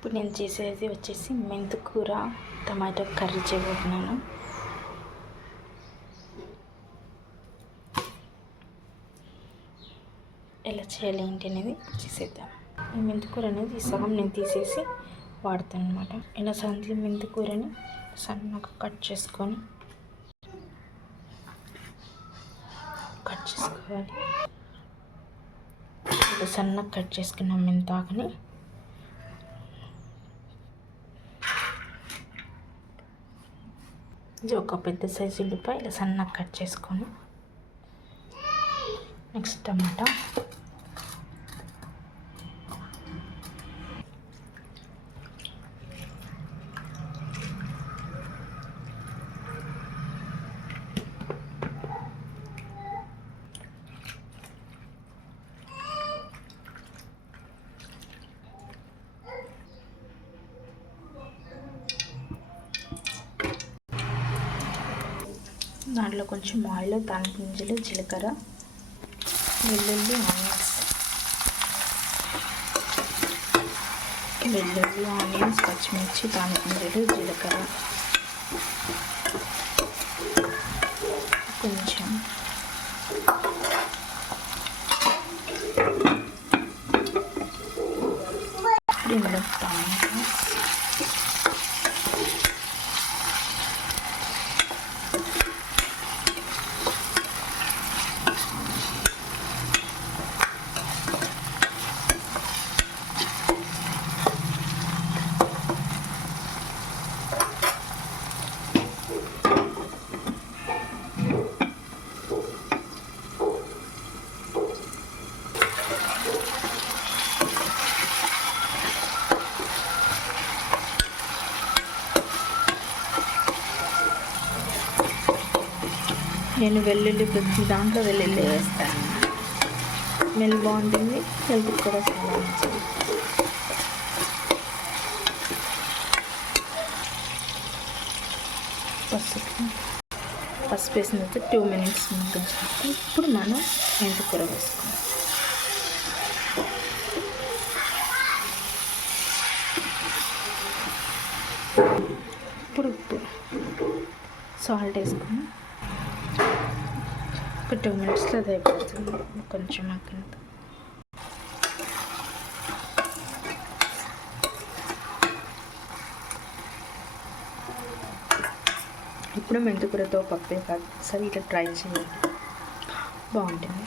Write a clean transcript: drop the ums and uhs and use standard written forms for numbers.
ఇప్పుడు నేను చేసేది వచ్చేసి మెంతికూర టమాటో కర్రీ చేయబోతున్నాను. ఎలా చేయాలి ఏంటి అనేది చేసేద్దాం. ఈ మెంతికూర అనేది సగం నేను తీసేసి వాడతాను అనమాట. ఇలా సంతి మెంతికూరని సన్నగా కట్ చేసుకోవాలి. ఇలా సన్నగా కట్ చేసుకున్న మెంతాకుని ఇది ఒక పెద్ద సైజు ఉల్లిపాయ ఇలా సన్నగా కట్ చేసుకొని, నెక్స్ట్ టమాటా, దాంట్లో కొంచెం ఆయిల్, తాలింపు గింజలు, జీలకర్ర, వెల్లుల్లి, ఆనియన్స్, పచ్చిమిర్చి, తాలింపు గింజలు, జీలకర్ర, కొంచెం ఇందులో టమాటా, నేను వెల్లుల్లి ప్రతి దాంట్లో వెల్లుల్లి వేస్తాను. స్మెల్ బాగుంటుంది, హెల్త్ కూడా చాలా మంచిది. పసుపు వేసిన తర్వాత 2 minutes మగ్గించుకుంటే ఇప్పుడు మనం మెంతికూర వేసుకోవాలి. ఇప్పుడు సాల్ట్ వేసుకొని ఒక 2 minutesలో అది అయిపోతుంది. కొంచెం మగ్గినంత ఇప్పుడు మెంతికూరతో పప్పే కాదు, సరే ఇట్లా ట్రై చేయండి, బాగుంటుంది.